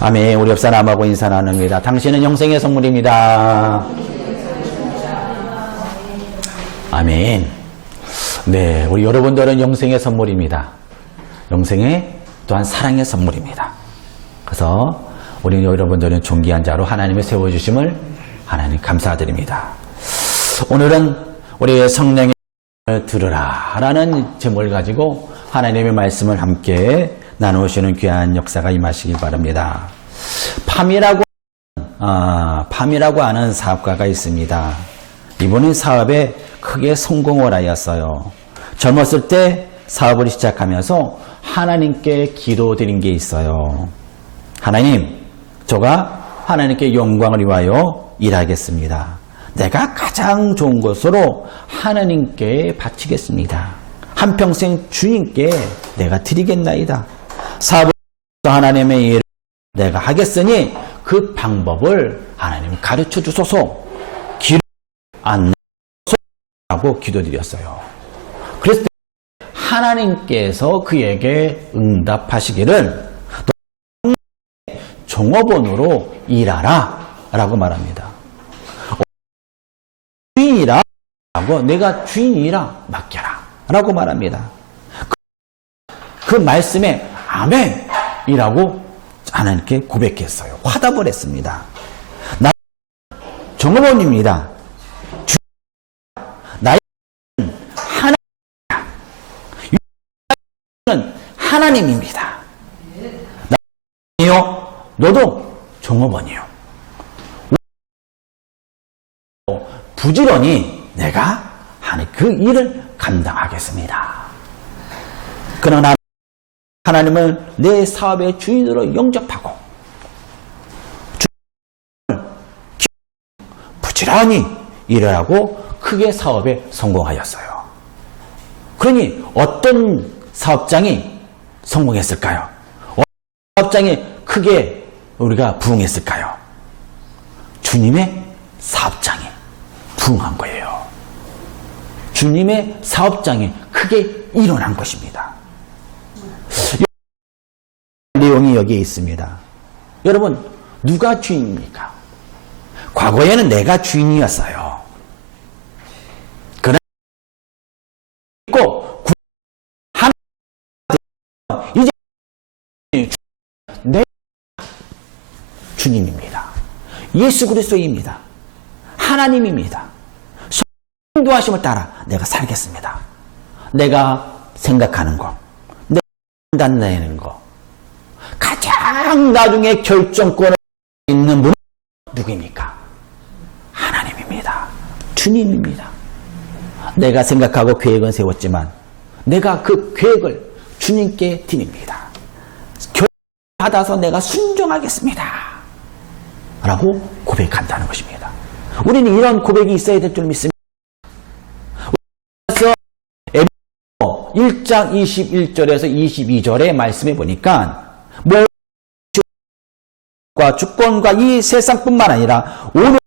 아멘. 우리 옆 사람하고 인사 나눕니다. 당신은 영생의 선물입니다. 아멘. 네, 우리 여러분들은 영생의 선물입니다. 영생의 또한 사랑의 선물입니다. 그래서 우리 여러분들은 존귀한 자로 하나님의 세워주심을 하나님 감사드립니다. 오늘은 우리 성령의 들으라 라는 제목을 가지고 하나님의 말씀을 함께 나누시는 귀한 역사가 임하시길 바랍니다. 팜이라고 하는 사업가가 있습니다. 이분은 사업에 크게 성공을 하였어요. 젊었을 때 사업을 시작하면서 하나님께 기도드린 게 있어요. 하나님, 저가 하나님께 영광을 위하여 일하겠습니다. 내가 가장 좋은 것으로 하나님께 바치겠습니다. 한평생 주님께 내가 드리겠나이다. 사업을 하나님의 일을 내가 하겠으니 그 방법을 하나님 가르쳐 주소서. 기도 안 하고 기도드렸어요. 그랬을 때 하나님께서 그에게 응답하시기를 종업원으로 일하라 라고 말합니다. 주인이라 하고 내가 주인이라 맡겨라 라고 말합니다. 그 말씀에 아멘이라고 하나님께 고백했어요. 화답을 했습니다. 나는 종업원입니다. 나는 하나님입니다. 나는요, 너도 종업원이요. 부지런히 내가 그 일을 감당하겠습니다. 그러나 하나님을 내 사업의 주인으로 영접하고 부지런히 일을 하고 크게 사업에 성공하였어요. 그러니 어떤 사업장이 성공했을까요? 어떤 사업장이 크게 우리가 부흥했을까요? 주님의 사업장이 부흥한 거예요. 주님의 사업장이 크게 일어난 것입니다. 내용이 여기에 있습니다. 여러분, 누가 주인입니까? 과거에는 내가 주인이었어요. 그러나 이제 내 주님입니다. 예수 그리스도입니다. 하나님입니다. 인도하심을 따라 내가 살겠습니다. 내가 생각하는 거, 내가 판단 내는 거, 가장 나중에 결정권을 있는 분은 누구입니까? 하나님입니다. 주님입니다. 내가 생각하고 계획은 세웠지만 내가 그 계획을 주님께 드립니다. 결정 받아서 내가 순종하겠습니다. 라고 고백한다는 것입니다. 우리는 이런 고백이 있어야 될 줄 믿습니다. 1장 21절에서 22절의 말씀에 보니까 주권과 이 세상뿐만 아니라 오늘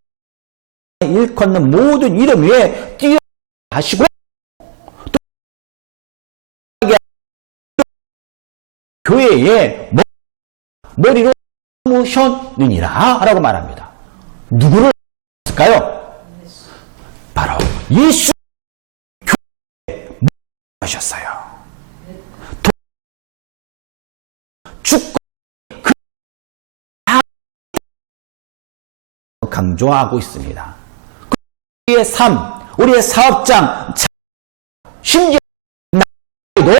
일컫는 모든 이름 위에 뛰어하시고 또 교회에 머리로 삼으셨느니라 라고 말합니다. 누구를 했을까요? 바로 예수 하셨어요. 주권 강조하고 있습니다. 우리의 삶, 우리의 사업장, 심지어 나도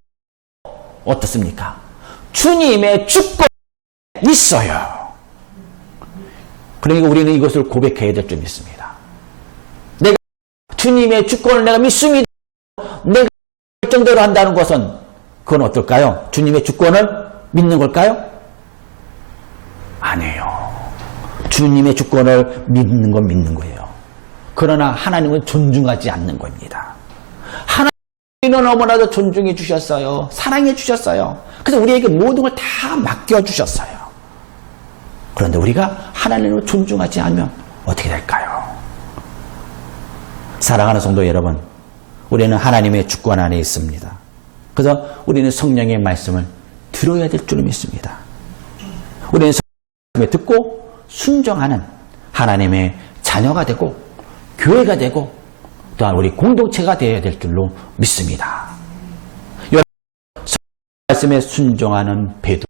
어떻습니까? 주님의 주권이 있어요. 그러니까 우리는 이것을 고백해야 될 줄 믿습니다. 내가 주님의 주권을 내가 믿습니다. 내가 결정대로 한다는 것은 그건 어떨까요? 주님의 주권을 믿는 걸까요? 아니에요. 주님의 주권을 믿는 건 믿는 거예요. 그러나 하나님은 존중하지 않는 겁니다. 하나님은 너무나도 존중해 주셨어요. 사랑해 주셨어요. 그래서 우리에게 모든 걸 다 맡겨주셨어요. 그런데 우리가 하나님을 존중하지 않으면 어떻게 될까요? 사랑하는 성도 여러분, 우리는 하나님의 주권 안에 있습니다. 그래서 우리는 성령의 말씀을 들어야 될 줄 믿습니다. 우리는 듣고 순종하는 하나님의 자녀가 되고 교회가 되고 또한 우리 공동체가 되어야 될 줄로 믿습니다. 여러분, 말씀에 순종하는 베드로.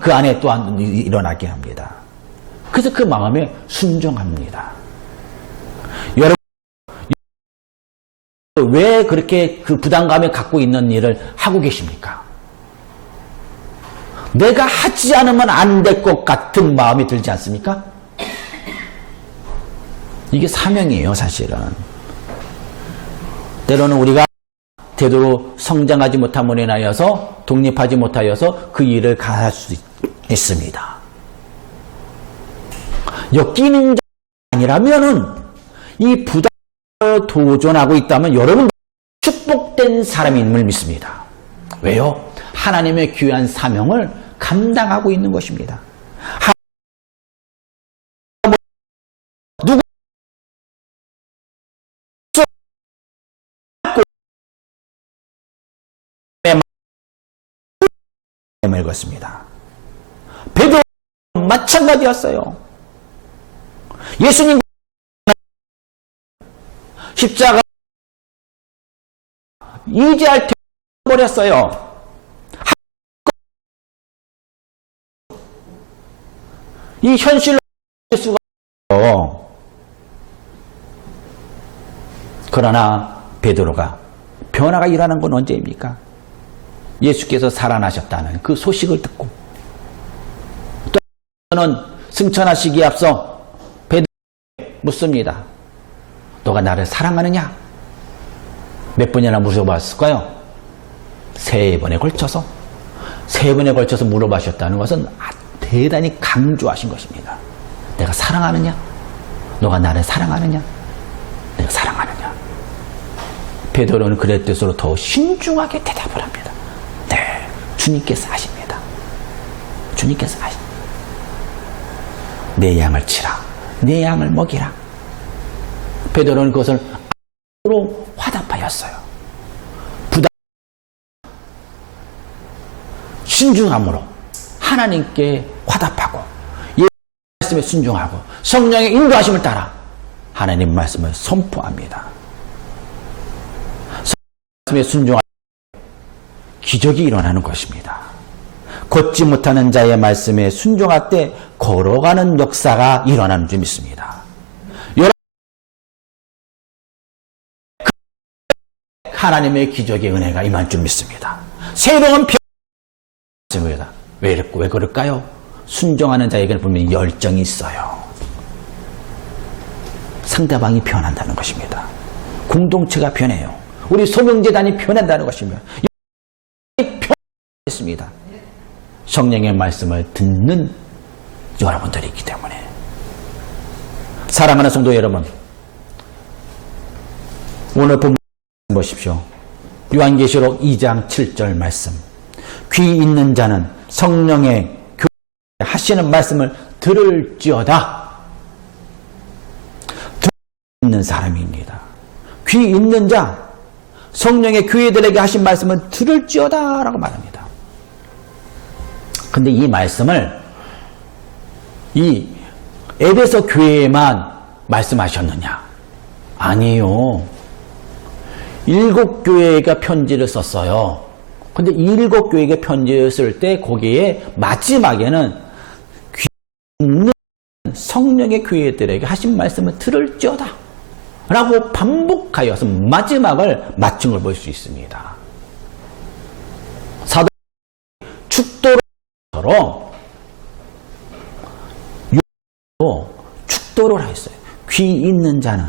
그 안에 또한 일어나게 합니다. 그래서 그 마음에 순종합니다. 여러분, 왜 그렇게 그 부담감을 갖고 있는 일을 하고 계십니까? 내가 하지 않으면 안 될 것 같은 마음이 들지 않습니까? 이게 사명이에요, 사실은. 때로는 우리가 제대로 성장하지 못함으로 인하여서 독립하지 못하여서 그 일을 가할 수 있습니다. 엮이는 자 아니라면은 이 부담을 도전하고 있다면 여러분 축복된 사람임을 믿습니다. 왜요? 하나님의 귀한 사명을 감당하고 있는 것입니다. 누구 맺었습니다. 베드로 마찬가지였어요. 예수님 십자가 이지할 때 버렸어요. 이 현실로 할 수가 없어요. 그러나 베드로가 변화가 일어난 건 언제입니까? 예수께서 살아나셨다는 그 소식을 듣고 또 저는 승천하시기에 앞서 베드로에게 묻습니다. 너가 나를 사랑하느냐? 몇 번이나 물어봤을까요? 3번에 걸쳐서. 3번에 걸쳐서 물어보셨다는 것은 대단히 강조하신 것입니다. 내가 사랑하느냐? 너가 나를 사랑하느냐? 내가 사랑하느냐? 베드로는 그랬듯으로 더 신중하게 대답을 합니다. 네, 주님께서 하십니다. 주님께서 하십니다. 내 양을 치라. 내 양을 먹이라. 베드로는 그것을 으로 화답하였어요. 신중함으로 하나님께 화답하고 예수 말씀에 순종하고 성령의 인도하심을 따라 하나님 말씀을 선포합니다. 성령 말씀에 순종할 때 기적이 일어나는 것입니다. 걷지 못하는 자의 말씀에 순종할 때 걸어가는 역사가 일어나는 줄 믿습니다. 하나님의 기적의 은혜가 임할 줄 믿습니다. 새로운 변화입니다. 왜 그럴까요? 순종하는 자에게는 분명히 열정이 있어요. 상대방이 변한다는 것입니다. 공동체가 변해요. 우리 소명재단이 변한다는 것입니다. 변했습니다. 성령의 말씀을 듣는 여러분들이 있기 때문에. 사랑하는 성도 여러분, 오늘 본문 보십시오. 요한계시록 2장 7절 말씀. 귀 있는 자는 성령의 하시는 말씀을 들을지어다. 듣는 사람입니다. 귀 있는 자, 성령의 교회들에게 하신 말씀을 들을지어다 라고 말합니다. 근데 이 말씀을 이 에베소 교회에만 말씀하셨느냐? 아니요. 7교회가 편지를 썼어요. 근데 7교회가 편지를 쓸 때 거기에 마지막에는 귀 있는 성령의 교회들에게 하신 말씀을 들을지어다 라고 반복하여서 마지막을 맞춘 걸 볼 수 있습니다. 사도 축도로 축도를 했어요. 귀 있는 자는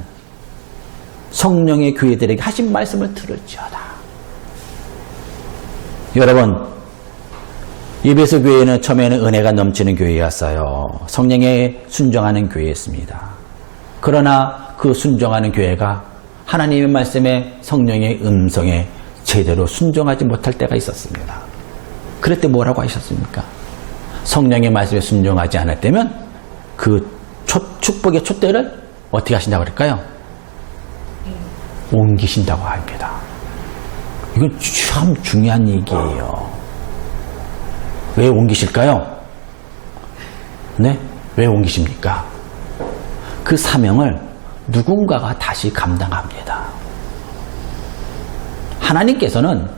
성령의 교회들에게 하신 말씀을 들을지어다. 여러분, 에베소 교회는 처음에는 은혜가 넘치는 교회였어요. 성령에 순종하는 교회였습니다. 그러나 그 순종하는 교회가 하나님의 말씀에 성령의 음성에 제대로 순종하지 못할 때가 있었습니다. 그럴 때 뭐라고 하셨습니까? 성령의 말씀에 순종하지 않을 때면 그 축복의 촛대를 어떻게 하신다고 그럴까요? 옮기신다고 합니다. 이건 참 중요한 얘기예요. 왜 옮기실까요? 네? 왜 옮기십니까? 그 사명을 누군가가 다시 감당합니다. 하나님께서는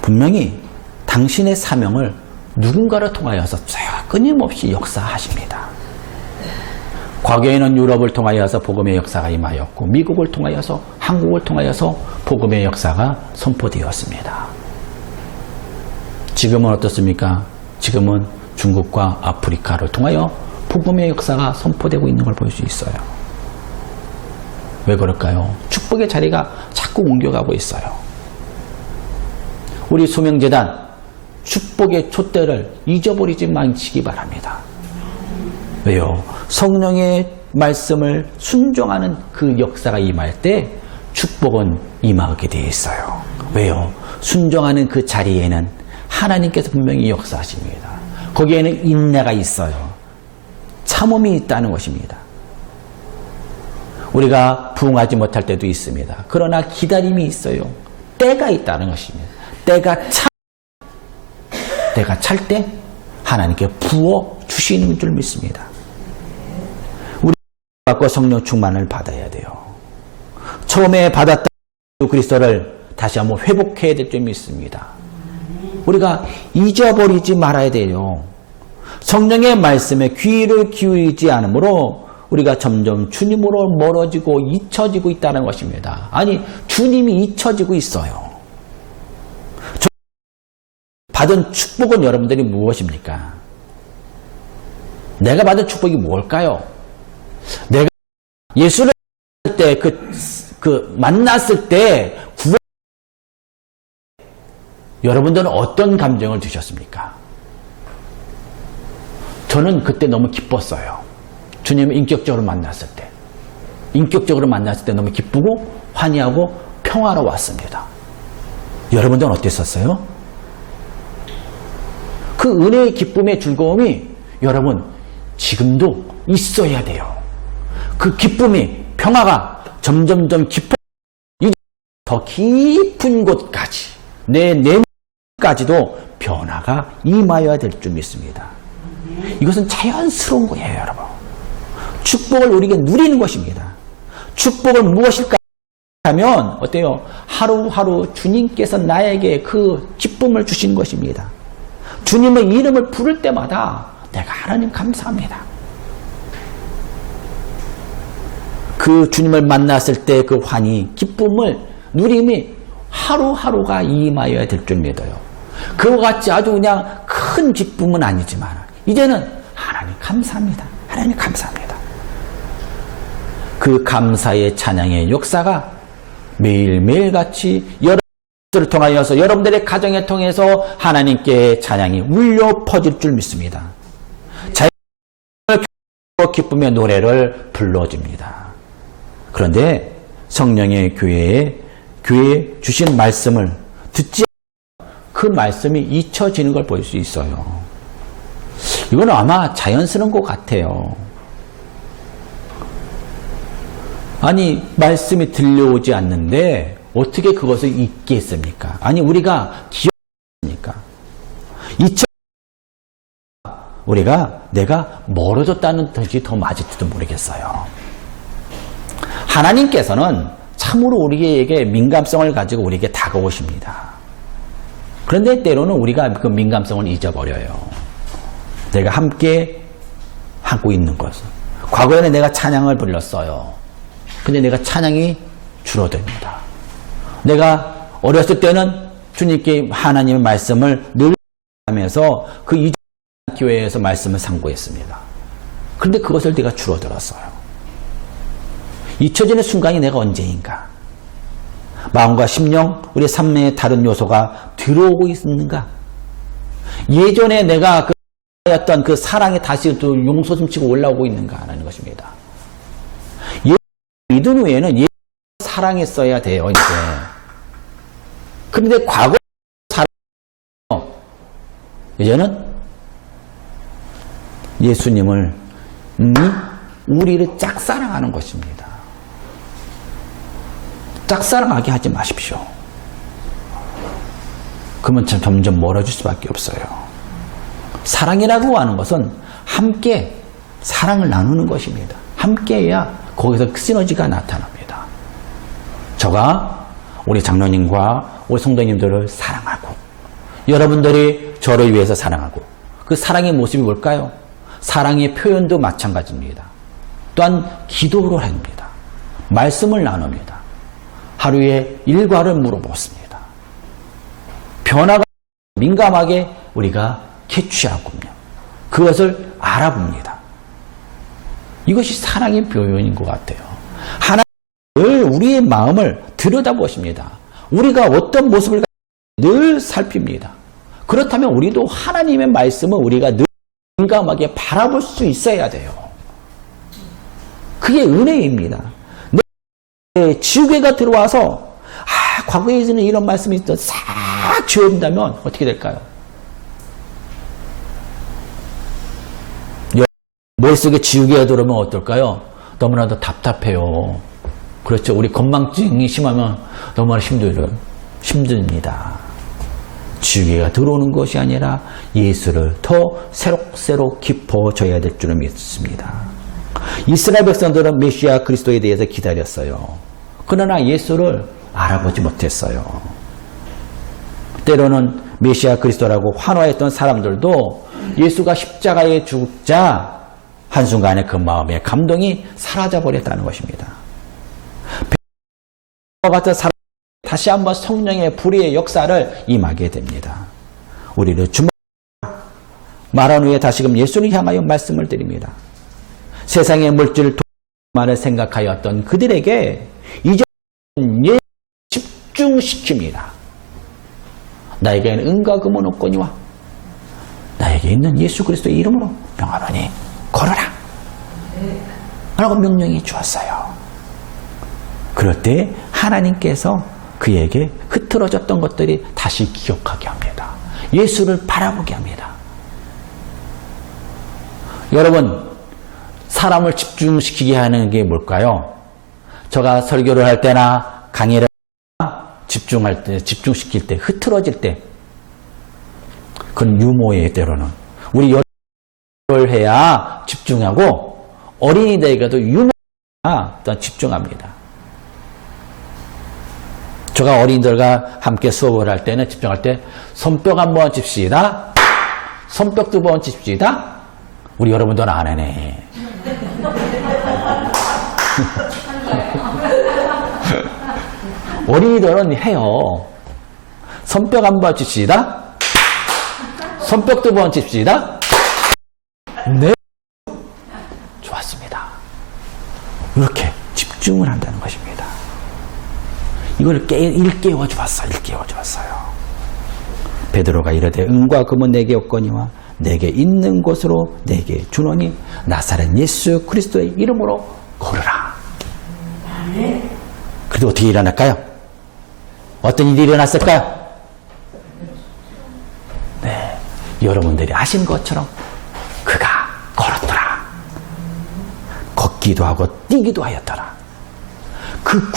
분명히 당신의 사명을 누군가를 통하여서 끊임없이 역사하십니다. 과거에는 유럽을 통하여서 복음의 역사가 임하였고 미국을 통하여서 한국을 통하여서 복음의 역사가 선포되었습니다. 지금은 어떻습니까? 지금은 중국과 아프리카를 통하여 복음의 역사가 선포되고 있는 걸 볼 수 있어요. 왜 그럴까요? 축복의 자리가 자꾸 옮겨가고 있어요. 우리 소명재단 축복의 촛대를 잊어버리지 마시기 바랍니다. 왜요? 성령의 말씀을 순종하는 그 역사가 임할 때 축복은 임하게 되어 있어요. 왜요? 순종하는 그 자리에는 하나님께서 분명히 역사하십니다. 거기에는 인내가 있어요. 참음이 있다는 것입니다. 우리가 부응하지 못할 때도 있습니다. 그러나 기다림이 있어요. 때가 있다는 것입니다. 때가 찰 때 하나님께 부어 주시는 줄 믿습니다. 우리 받고 성령 충만을 받아야 돼요. 처음에 받았던 그리스도를 다시 한번 회복해야 될 줄 믿습니다. 우리가 잊어버리지 말아야 돼요. 성령의 말씀에 귀를 기울이지 않으므로 우리가 점점 주님으로 멀어지고 잊혀지고 있다는 것입니다. 아니, 주님이 잊혀지고 있어요. 받은 축복은 여러분들이 무엇입니까? 내가 받은 축복이 뭘까요? 내가 예수를 때 만났을 때 여러분들은 어떤 감정을 드셨습니까? 저는 그때 너무 기뻤어요. 주님을 인격적으로 만났을 때 너무 기쁘고 환희하고 평화로웠습니다. 여러분들은 어땠었어요? 그 은혜의 기쁨의 즐거움이 여러분 지금도 있어야 돼요. 그 기쁨이 평화가 점점점 깊어 이제 더 깊은 곳까지 내 내면까지도 변화가 임하여야 될 줄 믿습니다. 이것은 자연스러운 거예요, 여러분. 축복을 우리에게 누리는 것입니다. 축복은 무엇일까 하면 어때요? 하루하루 주님께서 나에게 그 기쁨을 주신 것입니다. 주님의 이름을 부를 때마다 내가 하나님 감사합니다. 그 주님을 만났을 때 그 환희, 기쁨을 누림이 하루하루가 임하여야 될 줄 믿어요. 그와 같이 아주 그냥 큰 기쁨은 아니지만 이제는 하나님 감사합니다. 하나님 감사합니다. 그 감사의 찬양의 역사가 매일매일 같이 여러분들을 통하여서 여러분들의 가정에 통해서 하나님께 찬양이 울려 퍼질 줄 믿습니다. 자연스럽게 기쁨의 노래를 불러줍니다. 그런데 성령의 교회에 주신 말씀을 듣지 않으면 그 말씀이 잊혀지는 걸 볼 수 있어요. 이건 아마 자연스러운 것 같아요. 아니, 말씀이 들려오지 않는데 어떻게 그것을 잊겠습니까? 아니, 우리가 기억합니까? 우리가 내가 멀어졌다는 뜻이 더 맞을지도 모르겠어요. 하나님께서는 참으로 우리에게 민감성을 가지고 우리에게 다가오십니다. 그런데 때로는 우리가 그 민감성을 잊어버려요. 내가 함께 하고 있는 것은. 과거에는 내가 찬양을 불렀어요. 근데 내가 찬양이 줄어듭니다. 내가 어렸을 때는 주님께 하나님의 말씀을 늘 하면서 그 이전 교회에서 말씀을 상고했습니다. 그런데 그것을 내가 줄어들었어요. 잊혀지는 순간이 내가 언제인가? 마음과 심령, 우리 삶의 다른 요소가 들어오고 있는가? 예전에 내가 였던 그 사랑이 다시 또 용솟음치고 올라오고 있는가 하는 것입니다. 믿은 후에는 사랑했어야 돼요, 이제. 그런데 과거 이제는 예수님을 우리를 짝사랑하는 것입니다. 짝사랑하게 하지 마십시오. 그러면 점점 멀어질 수밖에 없어요. 사랑이라고 하는 것은 함께 사랑을 나누는 것입니다. 함께해야 거기서 시너지가 나타납니다. 저가 우리 장로님과 우리 성도님들을 사랑하고 여러분들이 저를 위해서 사랑하고 그 사랑의 모습이 뭘까요? 사랑의 표현도 마찬가지입니다. 또한 기도를 합니다. 말씀을 나눕니다. 하루에 일과를 물어보습니다. 변화가 민감하게 우리가 캐치하군요. 그것을 알아봅니다. 이것이 사랑의 표현인 것 같아요. 하나님을 우리의 마음을 들여다보십니다. 우리가 어떤 모습을 늘 살핍니다. 그렇다면 우리도 하나님의 말씀을 우리가 늘 민감하게 바라볼 수 있어야 돼요. 그게 은혜입니다. 내 지우개가 들어와서 과거에는 이런 말씀이 있어 싹 지워진다면 어떻게 될까요? 머릿속에 지우개가 들어오면 어떨까요? 너무나도 답답해요. 그렇죠. 우리 건망증이 심하면 너무나 힘듭니다. 지우개가 들어오는 것이 아니라 예수를 더 새록새록 깊어져야 될 줄을 믿습니다. 이스라엘 백성들은 메시아 그리스도에 대해서 기다렸어요. 그러나 예수를 알아보지 못했어요. 때로는 메시아 그리스도라고 환호했던 사람들도 예수가 십자가에 죽자 한순간에 그 마음의 감동이 사라져버렸다는 것입니다. 같은 사람 다시 한번 성령의 불의의 역사를 임하게 됩니다. 우리를 말한 후에 다시금 예수를 향하여 말씀을 드립니다. 세상의 물질 돈만을 생각하였던 그들에게 이제 예수 집중시킵니다. 나에게는 은과 금은 없거니와 나에게 있는 예수 그리스도의 이름으로 명하노니 걸어라 라고 명령해 주었어요. 그럴 때 하나님께서 그에게 흐트러졌던 것들이 다시 기억하게 합니다. 예수를 바라보게 합니다. 여러분, 사람을 집중시키게 하는 게 뭘까요? 제가 설교를 할 때나 강의를 집중할 때, 집중시킬 때, 흐트러질 때, 그건 유모예요, 때로는. 우리 여러분을 해야 집중하고, 어린이들에게도 유모가 집중합니다. 제가 어린이들과 함께 수업을 할 때는 집중할 때, 손뼉 한번 칩시다. 손뼉 두 번 칩시다. 우리 여러분들은 안 하네. 어린이들은 해요. 손뼉 한번 칩시다. 손뼉 두 번 칩시다. 네. 좋았습니다. 이렇게 집중을 한다는 것입니다. 이걸 일깨워 주었어요. 베드로가 이르되 은과 금은 내게 없거니와 내게 있는 곳으로 내게 주노니 나사렛 예수 그리스도의 이름으로 걸으라. 그래도 어떻게 일어날까요? 어떤 일이 일어났을까요? 네, 여러분들이 아신 것처럼 그가 걸었더라. 걷기도 하고 뛰기도 하였더라. 그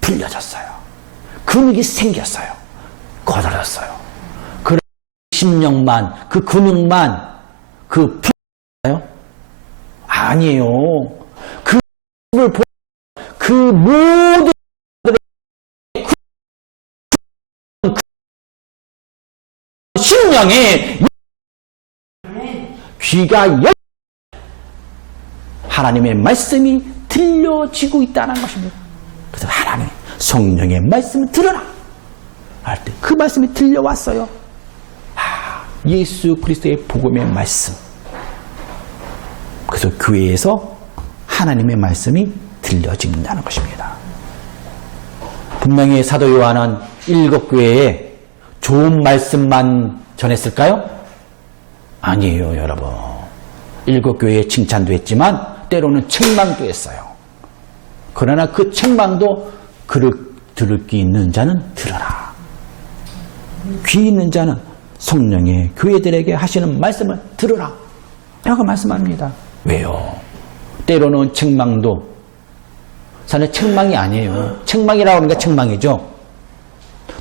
풀려졌어요. 근육이 생겼어요. 거들었어요. 그 심령만, 그 근육만, 풀려요? 아니에요. 그 모든 심령에 귀가 하나님의 말씀이 들려지고 있다는 것입니다. 그래서 하나님 성령의 말씀을 들어라 할 때 그 말씀이 들려왔어요. 예수 그리스도의 복음의 말씀. 그래서 교회에서 하나님의 말씀이 들려진다는 것입니다. 분명히 사도 요한은 7교회에 좋은 말씀만 전했을까요? 아니에요, 여러분. 7교회에 칭찬도 했지만 때로는 책망도 했어요. 그러나 그 책망도 들을 귀 있는 자는 들어라. 귀 있는 자는 성령의 교회들에게 하시는 말씀을 들으라 라고 말씀합니다. 왜요? 때로는 책망도 사실 책망이 아니에요. 책망이라고 하는 게 책망이죠.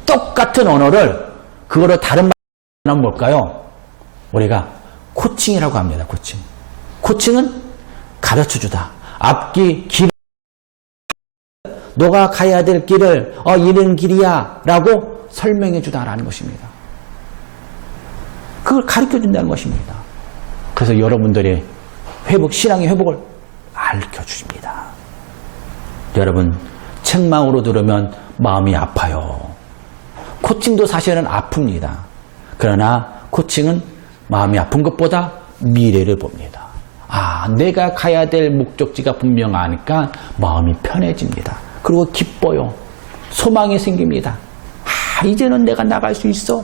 똑같은 언어를 그거를 다른 말로 뭘까요? 우리가 코칭이라고 합니다. 코칭은 가르쳐주다. 앞길 길 너가 가야 될 길을 이런 길이야 라고 설명해 주다라는 것입니다. 그걸 가르쳐 준다는 것입니다. 그래서 여러분들의 신앙의 회복을 알려 주십니다. 여러분, 책망으로 들으면 마음이 아파요. 코칭도 사실은 아픕니다. 그러나 코칭은 마음이 아픈 것보다 미래를 봅니다. 내가 가야 될 목적지가 분명하니까 마음이 편해집니다. 그리고 기뻐요. 소망이 생깁니다. 이제는 내가 나갈 수 있어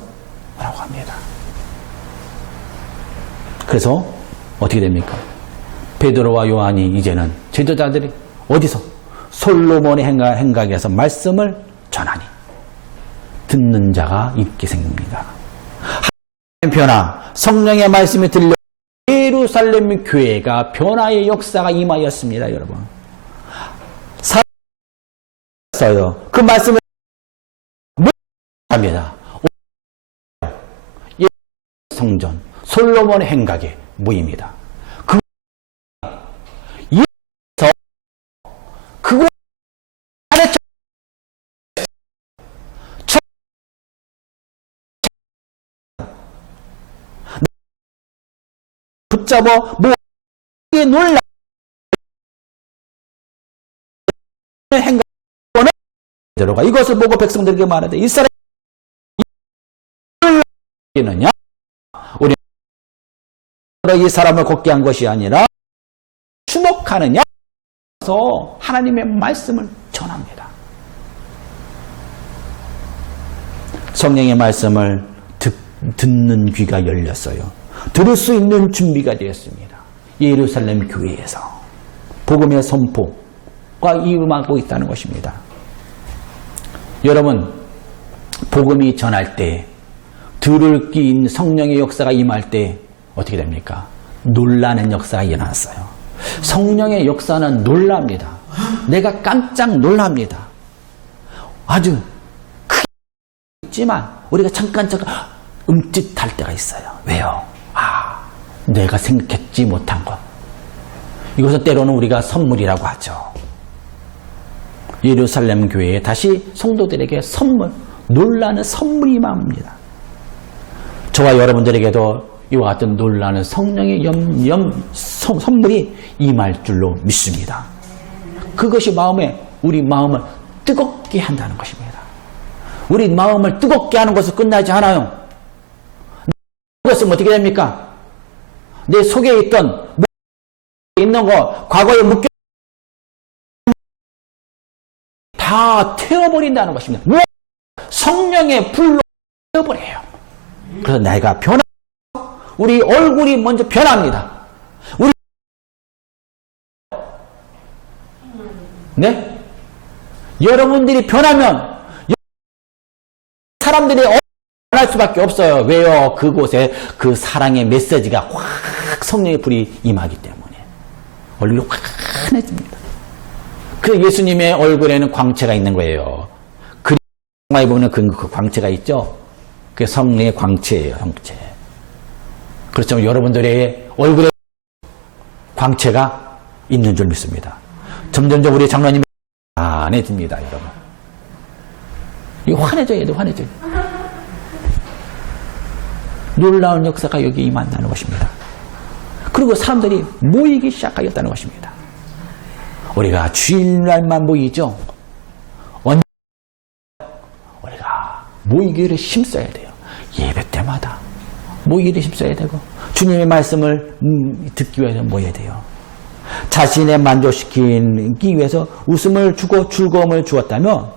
라고 합니다. 그래서 어떻게 됩니까? 베드로와 요한이 이제는 제자들이 어디서? 솔로몬의 행각에서 말씀을 전하니 듣는 자가 있게 생깁니다. 변화, 성령의 말씀이 들려 예루살렘 교회가 변화의 역사가 임하였습니다. 여러분. 살았어요. 그 말씀을 합니다. 성전, 솔로몬의 행각에 모입니다. 그거 붙잡아 뭐에 놀라 행각을 들어가 이것을 보고 백성들에게 말하되 이스라엘 이느냐 우리 이 사람을 걷게 한 것이 아니라 주목하느냐 서 하나님의 말씀을 전합니다. 성령의 말씀을 듣는 귀가 열렸어요. 들을 수 있는 준비가 되었습니다. 예루살렘 교회에서 복음의 선포가 임하고 있다는 것입니다. 여러분, 복음이 전할 때 들을 귀 있는 성령의 역사가 임할 때 어떻게 됩니까? 놀라는 역사가 일어났어요. 성령의 역사는 놀랍니다. 내가 깜짝 놀랍니다. 아주 크게 있지만 우리가 잠깐 움찔할 때가 있어요. 왜요? 내가 생각했지 못한 것. 이것은 때로는 우리가 선물이라고 하죠. 예루살렘 교회에 다시 성도들에게 선물, 놀라는 선물이 임합니다. 저와 여러분들에게도 이와 같은 놀라는 성령의 선물이 임할 줄로 믿습니다. 그것이 우리 마음을 뜨겁게 한다는 것입니다. 우리 마음을 뜨겁게 하는 것은 끝나지 않아요. 그것은 어떻게 됩니까? 내 속에 있는 거, 과거에 묶여 다 태워버린다는 것입니다. 성령의 불로 태워버려요. 그래서 내가 우리 얼굴이 먼저 변합니다. 네? 여러분들이 변하면 사람들이 변할 수밖에 없어요. 왜요? 그곳에 그 사랑의 메시지가 확 성령의 불이 임하기 때문에 얼굴이 환해집니다. 그래서 예수님의 얼굴에는 광채가 있는 거예요. 그리스도에 보면 그 광채가 있죠. 그게 성령의 광채예요. 광채. 그렇지만 여러분들의 얼굴에 광채가 있는 줄 믿습니다. 점점점 우리 장로님이 환해집니다. 여러분. 이거 환해져야 돼. 환해져요. 놀라운 역사가 여기 임한다는 것입니다. 그리고 사람들이 모이기 시작하였다는 것입니다. 우리가 주일날만 모이죠. 언제 우리가 모이기를 힘써야 돼요. 예배 때마다 모이기를 힘써야 되고 주님의 말씀을 듣기 위해서 모여야 돼요. 자신의 만족시키기 위해서 웃음을 주고 즐거움을 주었다면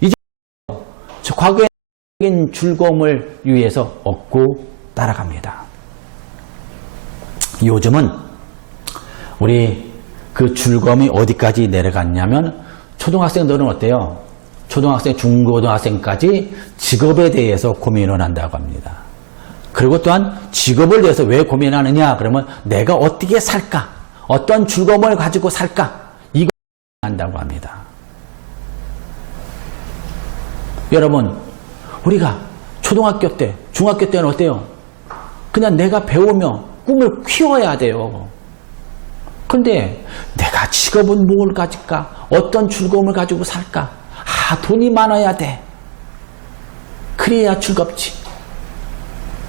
이제 과거의 즐거움을 위해서 얻고 따라갑니다. 요즘은 우리 그 즐거움이 어디까지 내려갔냐면 초등학생들은 어때요? 초등학생, 중고등학생까지 직업에 대해서 고민을 한다고 합니다. 그리고 또한 직업을 대해서 왜 고민하느냐? 그러면 내가 어떻게 살까? 어떤 즐거움을 가지고 살까? 이거 한다고 합니다. 여러분, 우리가 초등학교 때, 중학교 때는 어때요? 그냥 내가 배우며 꿈을 키워야 돼요. 그런데 내가 직업은 뭘 가질까? 어떤 즐거움을 가지고 살까? 돈이 많아야 돼. 그래야 즐겁지.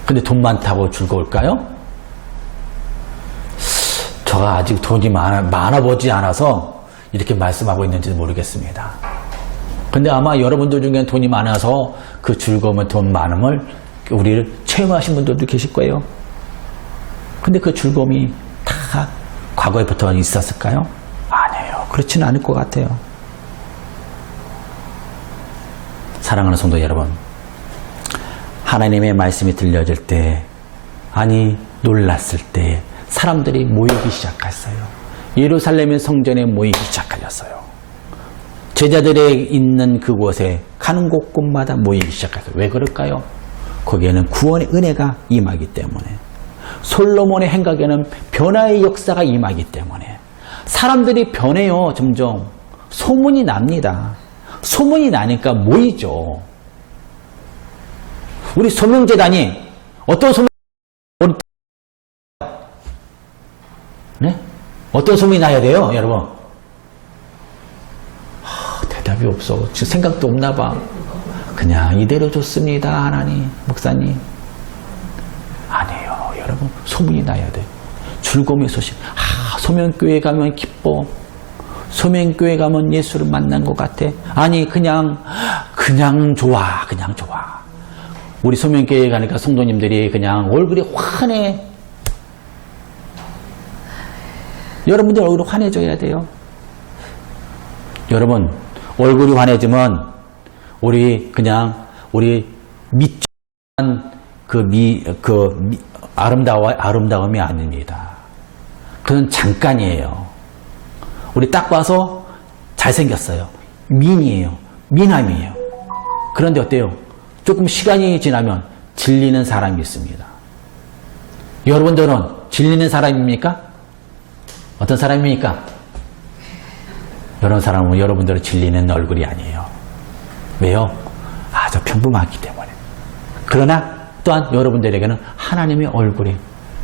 근데 돈 많다고 즐거울까요? 제가 아직 돈이 많아보지 않아서 이렇게 말씀하고 있는지 모르겠습니다. 근데 아마 여러분들 중에 돈이 많아서 그 즐거움의 돈 많음을 우리를 체험하신 분들도 계실 거예요. 근데 그 즐거움이 다 과거에부터 있었을까요? 아니에요. 그렇지는 않을 것 같아요. 사랑하는 성도 여러분, 하나님의 말씀이 들려질 때, 놀랐을 때 사람들이 모이기 시작했어요. 예루살렘의 성전에 모이기 시작하였어요. 제자들이 있는 그곳에 가는 곳곳마다 모이기 시작했어요. 왜 그럴까요? 거기에는 구원의 은혜가 임하기 때문에, 솔로몬의 행각에는 변화의 역사가 임하기 때문에 사람들이 변해요. 점점 소문이 납니다. 소문이 나니까 모이죠. 우리 소명재단이 어떤 소문이 네? 어떤 소문이 나야 돼요, 여러분? 대답이 없어. 지금 생각도 없나 봐. 그냥 이대로 좋습니다, 하나님, 목사님. 아니에요, 여러분. 소문이 나야 돼. 즐거움의 소식. 소명교회 가면 기뻐. 소명교회 가면 예수를 만난 것 같아. 아니, 그냥 좋아. 그냥 좋아. 우리 소명교회 가니까 성도님들이 그냥 얼굴이 환해. 여러분들 얼굴이 환해져야 돼요. 여러분, 얼굴이 환해지면 우리 미적한 아름다움이 아닙니다. 그건 잠깐이에요. 우리 딱 봐서 잘생겼어요. 미인이에요. 미남이에요. 그런데 어때요? 조금 시간이 지나면 질리는 사람이 있습니다. 여러분들은 질리는 사람입니까? 어떤 사람입니까? 이런 사람은 여러분들은 질리는 얼굴이 아니에요. 왜요? 저 평범하기 때문에. 그러나 또한 여러분들에게는 하나님의 얼굴이,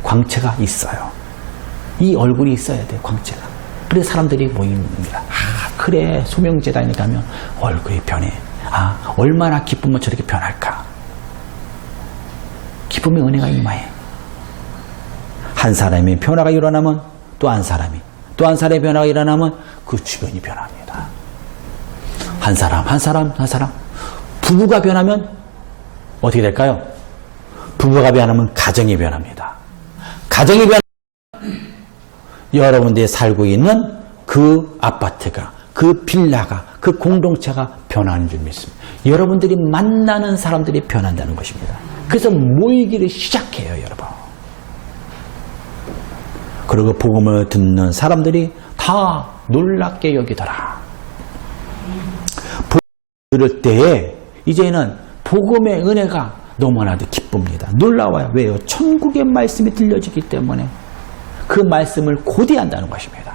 광채가 있어요. 이 얼굴이 있어야 돼요, 광채가. 그래서 사람들이 모입니다. 그래, 소명재단에 가면 얼굴이 변해. 얼마나 기쁘면 저렇게 변할까. 기쁨의 은혜가 임하해. 한 사람의 변화가 일어나면 또 한 사람의 변화가 일어나면 그 주변이 변합니다. 한 사람. 부부가 변하면 어떻게 될까요? 부부가 변하면 가정이 변합니다. 가정이 변하면 여러분들이 살고 있는 그 아파트가, 그 빌라가, 그 공동체가 변하는 줄 믿습니다. 여러분들이 만나는 사람들이 변한다는 것입니다. 그래서 모이기를 시작해요, 여러분. 그리고 복음을 듣는 사람들이 다 놀랍게 여기더라. 복음을 들을 때에 이제는 복음의 은혜가 너무나도 기쁩니다. 놀라워요. 왜요? 천국의 말씀이 들려지기 때문에 그 말씀을 고대한다는 것입니다.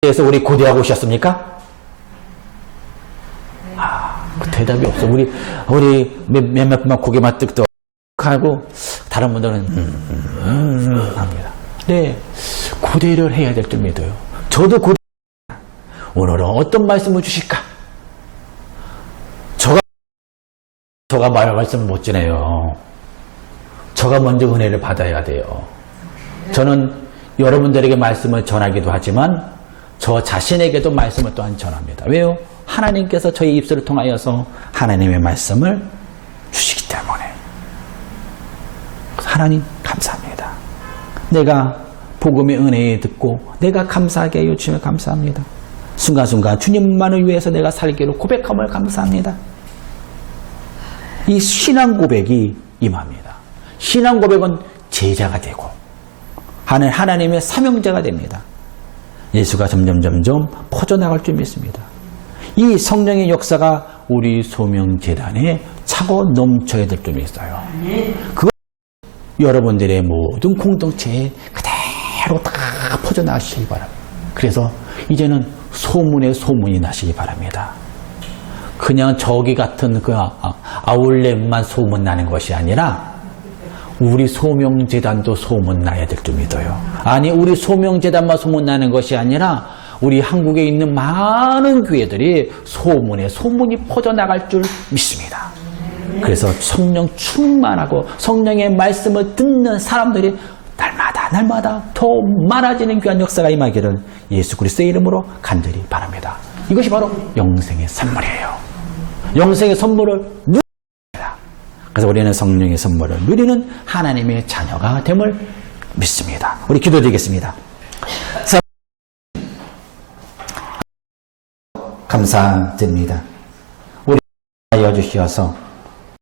그래서 우리 고대하고 오셨습니까? 대답이 없어. 우리 몇몇 분만 고개만 뜩 하고 다른 분들은 합니다. 네, 고대를 해야 될 줄 믿어요. 저도 고대. 오늘은 어떤 말씀을 주실까? 저가 말씀을 못 전해요. 저가 먼저 은혜를 받아야 돼요. 저는 여러분들에게 말씀을 전하기도 하지만 저 자신에게도 말씀을 또한 전합니다. 왜요? 하나님께서 저희 입술을 통하여서 하나님의 말씀을 주시기 때문에. 하나님 감사합니다. 내가 복음의 은혜에 듣고 내가 감사하게 해 주시면 감사합니다. 순간순간 주님만을 위해서 내가 살기로 고백함을 감사합니다. 이 신앙 고백이 임합니다. 신앙 고백은 제자가 되고 하나님의 사명자가 됩니다. 예수가 점점 퍼져나갈 줄 믿습니다. 이 성령의 역사가 우리 소명재단에 차고 넘쳐야 될 줄 믿어요. 그거 여러분들의 모든 공동체에 그대로 다 퍼져나가시기 바랍니다. 그래서 이제는 소문이 나시기 바랍니다. 그냥 저기 같은 그 아울렛만 소문나는 것이 아니라 우리 소명재단도 소문나야 될 줄 믿어요. 아니, 우리 소명재단만 소문나는 것이 아니라 우리 한국에 있는 많은 교회들이 소문이 퍼져나갈 줄 믿습니다. 그래서 성령 충만하고 성령의 말씀을 듣는 사람들이 날마다 더 많아지는 귀한 역사가 임하기를 예수 그리스도의 이름으로 간절히 바랍니다. 이것이 바로 영생의 선물이에요. 영생의 선물을 누립니다. 그래서 우리는 성령의 선물을 누리는 하나님의 자녀가 됨을 믿습니다. 우리 기도드리겠습니다. 감사드립니다. 우리 하여 주시어서